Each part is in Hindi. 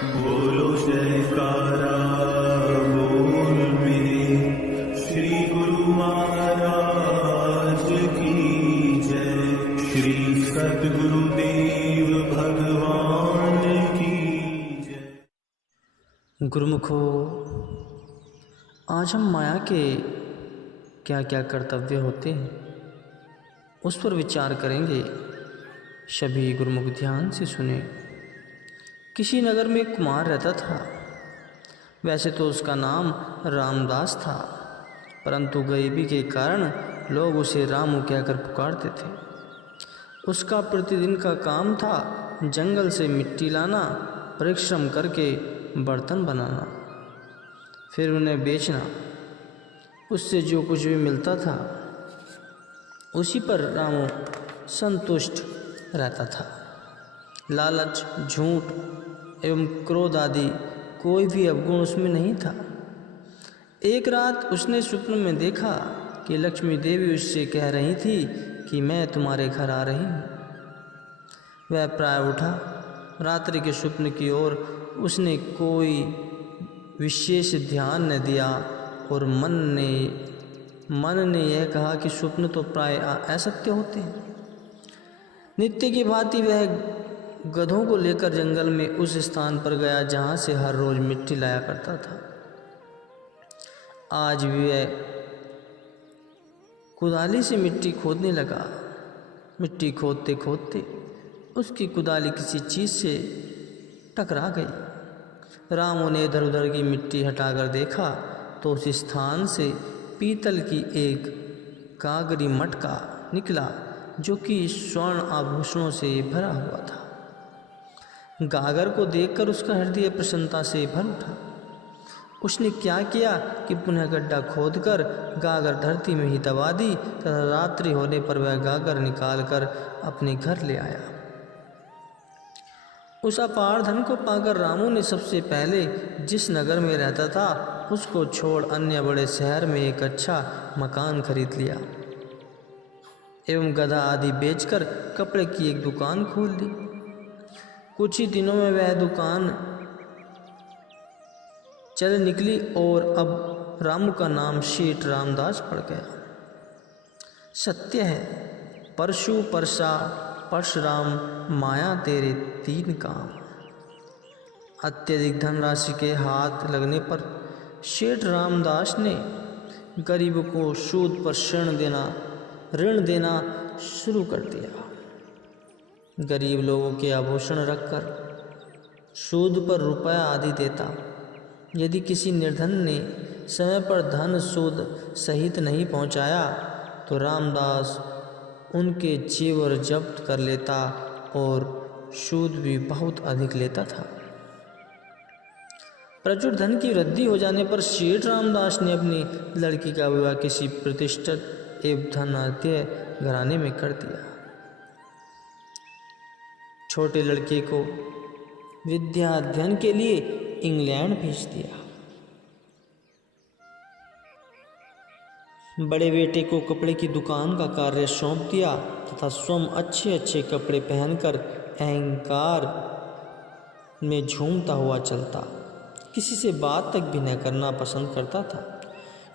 बोलो जयकारा बोल मेरे श्री गुरु महाराज की जय। श्री सद्गुरुदेव भगवान की जय। गुरुमुखो, आज हम माया के क्या क्या कर्तव्य होते हैं उस पर विचार करेंगे। सभी गुरुमुख ध्यान से सुने। किसी नगर में एक कुमार रहता था। वैसे तो उसका नाम रामदास था, परंतु गरीबी के कारण लोग उसे रामू कहकर पुकारते थे। उसका प्रतिदिन का काम था जंगल से मिट्टी लाना, परिश्रम करके बर्तन बनाना, फिर उन्हें बेचना। उससे जो कुछ भी मिलता था उसी पर रामू संतुष्ट रहता था। लालच, झूठ एवं क्रोध आदि कोई भी अवगुण उसमें नहीं था। एक रात उसने स्वप्न में देखा कि लक्ष्मी देवी उससे कह रही थी कि मैं तुम्हारे घर आ रही हूँ। वह प्राय उठा। रात्रि के स्वप्न की ओर उसने कोई विशेष ध्यान न दिया और मन ने यह कहा कि स्वप्न तो प्राय असत्य होते हैं। नित्य की भांति वह गधों को लेकर जंगल में उस स्थान पर गया जहाँ से हर रोज मिट्टी लाया करता था। आज भी वह कुदाली से मिट्टी खोदने लगा। मिट्टी खोदते खोदते उसकी कुदाली किसी चीज़ से टकरा गई। रामू ने इधर उधर की मिट्टी हटाकर देखा तो उस स्थान से पीतल की एक कागरी मटका निकला जो कि स्वर्ण आभूषणों से भरा हुआ था। गागर को देखकर उसका हृदय प्रसन्नता से भर उठा। उसने क्या किया कि पुनः गड्ढा खोदकर गागर धरती में ही दबा दी तथा रात्रि होने पर वह गागर निकालकर अपने घर ले आया। उस अपार धन को पाकर रामू ने सबसे पहले जिस नगर में रहता था उसको छोड़ अन्य बड़े शहर में एक अच्छा मकान खरीद लिया एवं गधा आदि बेचकर कपड़े की एक दुकान खोल ली। कुछ ही दिनों में वह दुकान चल निकली और अब रामू का नाम सेठ रामदास पड़ गया। सत्य है, परशु परसा परशुराम माया तेरे तीन काम। अत्यधिक धनराशि के हाथ लगने पर सेठ रामदास ने गरीब को सूद पर ऋण देना शुरू कर दिया। गरीब लोगों के आभूषण रखकर सूद पर रुपया आदि देता। यदि किसी निर्धन ने समय पर धन सूद सहित नहीं पहुंचाया तो रामदास उनके जेवर जब्त कर लेता और सूद भी बहुत अधिक लेता था। प्रचुर धन की वृद्धि हो जाने पर सेठ रामदास ने अपनी लड़की का विवाह किसी प्रतिष्ठित एवं धनाढ्य घराने में कर दिया। छोटे लड़के को विद्या अध्ययन के लिए इंग्लैंड भेज दिया। बड़े बेटे को कपड़े की दुकान का कार्य सौंप दिया तथा स्वयं अच्छे अच्छे कपड़े पहनकर अहंकार में झूमता हुआ चलता। किसी से बात तक भी न करना पसंद करता था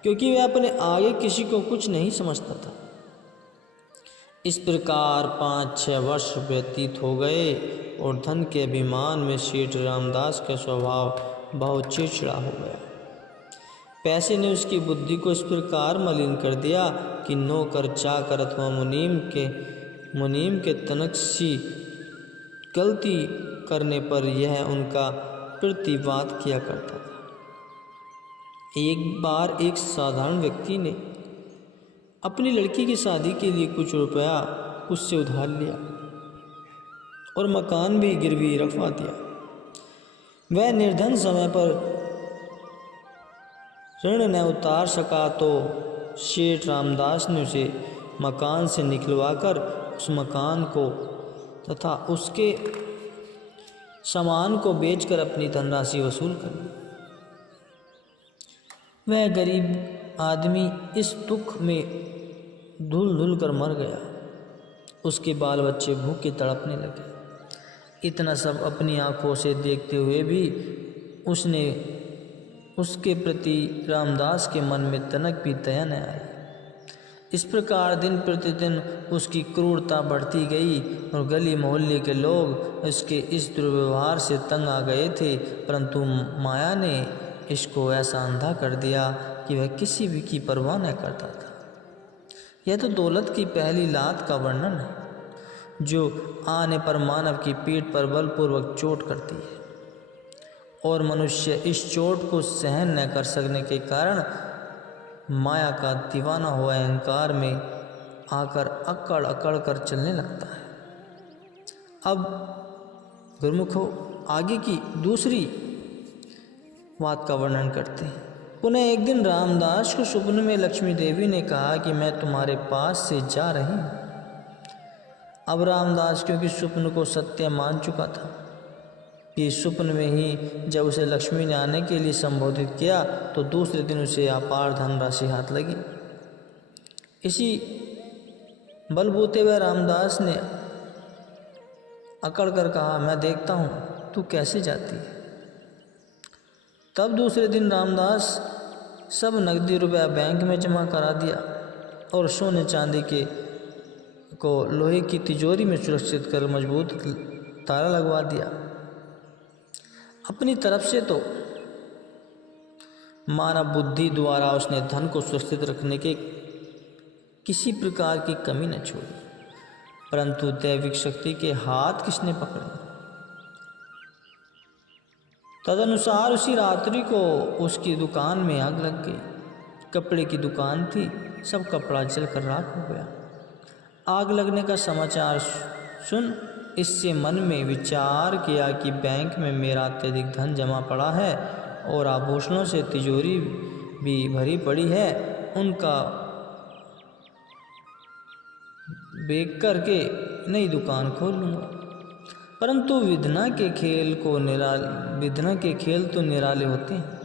क्योंकि वह अपने आगे किसी को कुछ नहीं समझता था। इस प्रकार 5-6 वर्ष व्यतीत हो गए और धन के अभिमान में सेठ रामदास का स्वभाव बहुत चिड़चिड़ा हो गया। पैसे ने उसकी बुद्धि को इस प्रकार मलिन कर दिया कि नौकर चाकर अथवा मुनीम के तनक सी गलती करने पर यह उनका प्रतिवाद किया करता था। एक बार एक साधारण व्यक्ति ने अपनी लड़की की शादी के लिए कुछ रुपया उससे उधार लिया और मकान भी गिरवी रखवा दिया। वह निर्धन समय पर ऋण न उतार सका तो सेठ रामदास ने उसे मकान से निकलवाकर उस मकान को तथा उसके सामान को बेचकर अपनी धनराशि वसूल कर ली। वह गरीब आदमी इस दुख में धुल धुल कर मर गया। उसके बाल बच्चे भूखे तड़पने लगे। इतना सब अपनी आंखों से देखते हुए भी उसके प्रति रामदास के मन में तनक भी दया न आई। इस प्रकार दिन प्रतिदिन उसकी क्रूरता बढ़ती गई और गली मोहल्ले के लोग उसके इस दुर्व्यवहार से तंग आ गए थे, परंतु माया ने इसको ऐसा अंधा कर दिया कि वह किसी भी की परवाह न करता था। यह तो दौलत की पहली लात का वर्णन है, जो आने पर मानव की पीठ पर बलपूर्वक चोट करती है और मनुष्य इस चोट को सहन न कर सकने के कारण माया का दीवाना हुआ अहंकार में आकर अकड़ अकड़ कर चलने लगता है। अब गुरुमुखों आगे की दूसरी बात का वर्णन करते हैं। पुनः एक दिन रामदास को स्वप्न में लक्ष्मी देवी ने कहा कि मैं तुम्हारे पास से जा रही हूँ। अब रामदास क्योंकि स्वप्न को सत्य मान चुका था कि स्वप्न में ही जब उसे लक्ष्मी ने आने के लिए संबोधित किया तो दूसरे दिन उसे अपार धनराशि हाथ लगी। इसी बलबूते हुए रामदास ने अकड़ कर कहा, मैं देखता हूँ तू कैसे जाती है। तब दूसरे दिन रामदास सब नकदी रुपया बैंक में जमा करा दिया और सोने चांदी को लोहे की तिजोरी में सुरक्षित कर मजबूत ताला लगवा दिया। अपनी तरफ से तो मानव बुद्धि द्वारा उसने धन को सुरक्षित रखने के किसी प्रकार की कमी न छोड़ी, परंतु दैविक शक्ति के हाथ किसने पकड़े। तदनुसार उसी रात्रि को उसकी दुकान में आग लग गई। कपड़े की दुकान थी, सब कपड़ा जलकर राख हो गया। आग लगने का समाचार सुन इससे मन में विचार किया कि बैंक में मेरा अत्यधिक धन जमा पड़ा है और आभूषणों से तिजोरी भी भरी पड़ी है, उनका बेच करके नई दुकान खोल लूँगा। परंतु विधना के खेल तो निराले होते हैं।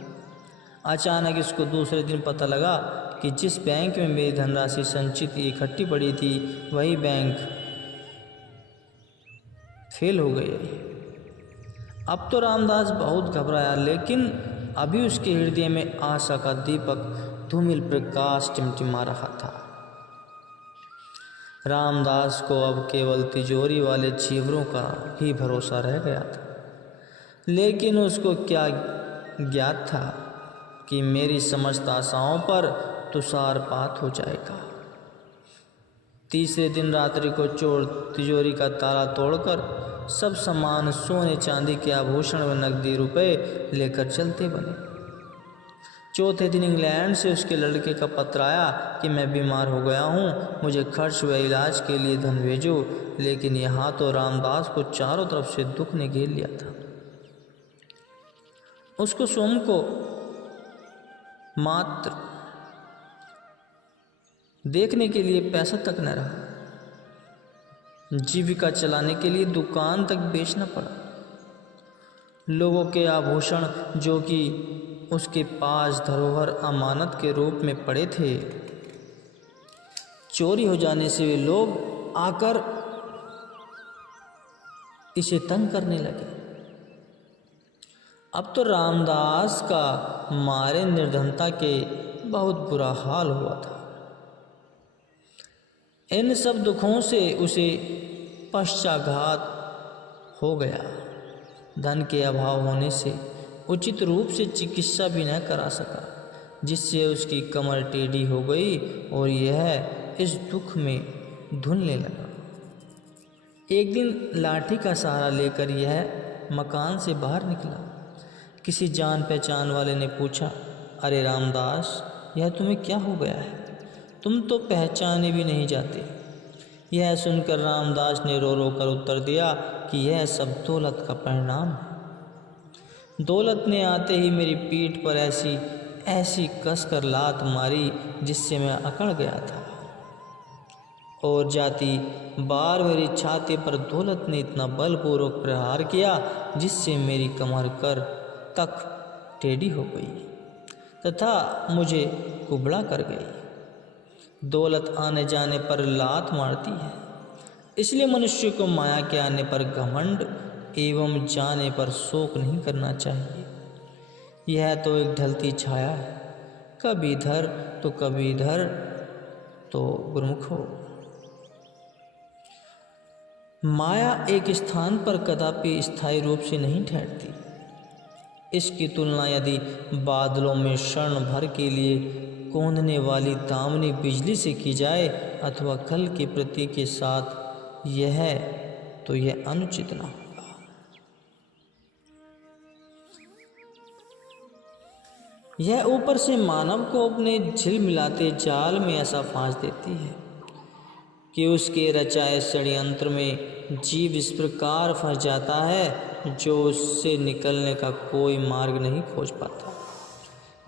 अचानक इसको दूसरे दिन पता लगा कि जिस बैंक में मेरी धनराशि संचित इकट्ठी पड़ी थी वही बैंक फेल हो गई है। अब तो रामदास बहुत घबराया, लेकिन अभी उसके हृदय में आशा का दीपक धूमिल प्रकाश टिमटिमा रहा था। रामदास को अब केवल तिजोरी वाले चीवरों का ही भरोसा रह गया था, लेकिन उसको क्या ज्ञात था कि मेरी समस्त आशाओं पर तुषारपात हो जाएगा। तीसरे दिन रात्रि को चोर तिजोरी का ताला तोड़कर सब सामान, सोने चांदी के आभूषण व नकदी रुपए लेकर चलते बने। चौथे दिन इंग्लैंड से उसके लड़के का पत्र आया कि मैं बीमार हो गया हूँ, मुझे खर्च व इलाज के लिए धन भेजो। लेकिन यहाँ तो रामदास को चारों तरफ से दुख ने घेर लिया था। उसको स्वयं को मात्र देखने के लिए पैसा तक न रहा। जीविका चलाने के लिए दुकान तक बेचना पड़ा। लोगों के आभूषण जो कि उसके पास धरोहर अमानत के रूप में पड़े थे, चोरी हो जाने से वे लोग आकर इसे तंग करने लगे। अब तो रामदास का मारे निर्धनता के बहुत बुरा हाल हुआ था। इन सब दुखों से उसे पश्चाघात हो गया। धन के अभाव होने से उचित रूप से चिकित्सा भी न करा सका, जिससे उसकी कमर टेढ़ी हो गई और यह इस दुख में धुलने लगा। एक दिन लाठी का सहारा लेकर यह मकान से बाहर निकला। किसी जान पहचान वाले ने पूछा, अरे रामदास, यह तुम्हें क्या हो गया है? तुम तो पहचाने भी नहीं जाते। यह सुनकर रामदास ने रो रो कर उत्तर दिया कि यह सब दौलत का परिणाम है। दौलत ने आते ही मेरी पीठ पर ऐसी कसकर लात मारी जिससे मैं अकड़ गया था, और जाती बार मेरी छाती पर दौलत ने इतना बलपूर्वक प्रहार किया जिससे मेरी कमर कर तक टेढ़ी हो गई तथा मुझे कुबड़ा कर गई। दौलत आने जाने पर लात मारती है, इसलिए मनुष्य को माया के आने पर घमंड एवं जाने पर शोक नहीं करना चाहिए। यह तो एक ढलती छाया है, कभी इधर तो कभी इधर। तो गुरुमुखो, माया एक स्थान पर कदापि स्थायी रूप से नहीं ठहरती। इसकी तुलना यदि बादलों में क्षण भर के लिए कौंधने वाली दामिनी बिजली से की जाए अथवा कल की प्रति के साथ, तो यह अनुचित न होगा। यह ऊपर से मानव को अपने झिलमिलाते जाल में ऐसा फांस देती है कि उसके रचाए षड्यंत्र में जीव इस प्रकार फंस जाता है जो उससे निकलने का कोई मार्ग नहीं खोज पाता।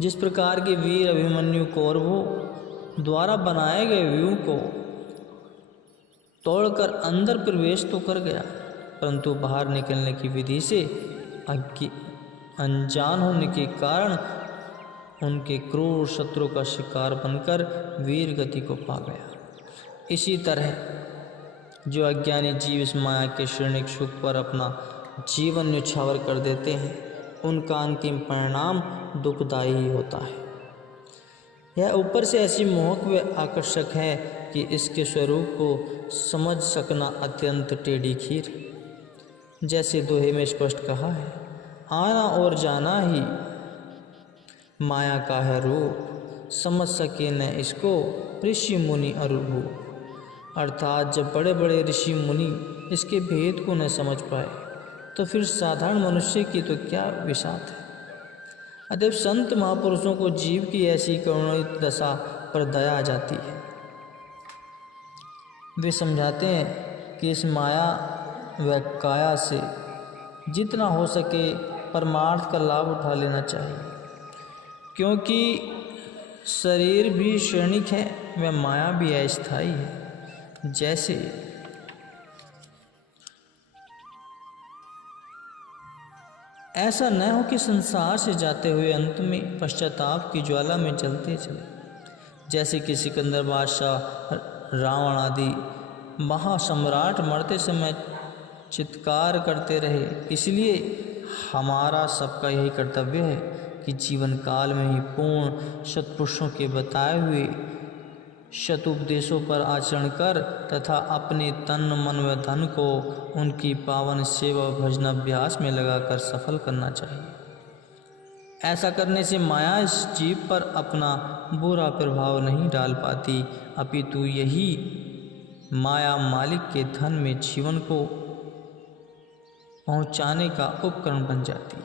जिस प्रकार के वीर अभिमन्यु कौरवों द्वारा बनाए गए व्यूह को तोड़कर अंदर प्रवेश तो कर गया, परंतु बाहर निकलने की विधि से अनजान होने के कारण उनके क्रूर शत्रु का शिकार बनकर वीर गति को पा गया। इसी तरह जो अज्ञानी जीव इस माया के क्षणिक सुख पर अपना जीवन न्यौछावर कर देते हैं, उनका अंतिम परिणाम दुखदायी होता है। यह ऊपर से ऐसी मोहक व आकर्षक है कि इसके स्वरूप को समझ सकना अत्यंत टेढ़ी खीर। जैसे दोहे में स्पष्ट कहा है, आना और जाना ही माया का है रूप, समझ सके न इसको ऋषि मुनि अरुभु। अर्थात जब बड़े बड़े ऋषि मुनि इसके भेद को न समझ पाए तो फिर साधारण मनुष्य की तो क्या विसात है। अतएव संत महापुरुषों को जीव की ऐसी करुणित दशा पर दया आ जाती है। वे समझाते हैं कि इस माया व काया से जितना हो सके परमार्थ का लाभ उठा लेना चाहिए, क्योंकि शरीर भी क्षणिक है व माया भी अस्थायी है। जैसे ऐसा न हो कि संसार से जाते हुए अंत में पश्चाताप की ज्वाला में जलते चले। जैसे कि सिकंदर बादशाह, रावण आदि महासम्राट मरते समय चित्कार करते रहे। इसलिए हमारा सबका यही कर्तव्य है कि जीवन काल में ही पूर्ण सत्पुरुषों के बताए हुए शतुपदेशों पर आचरण कर तथा अपने तन मन व धन को उनकी पावन सेवा भजनाभ्यास में लगाकर सफल करना चाहिए। ऐसा करने से माया इस जीव पर अपना बुरा प्रभाव नहीं डाल पाती, अपितु यही माया मालिक के धन में जीवन को पहुंचाने का उपकरण बन जाती है।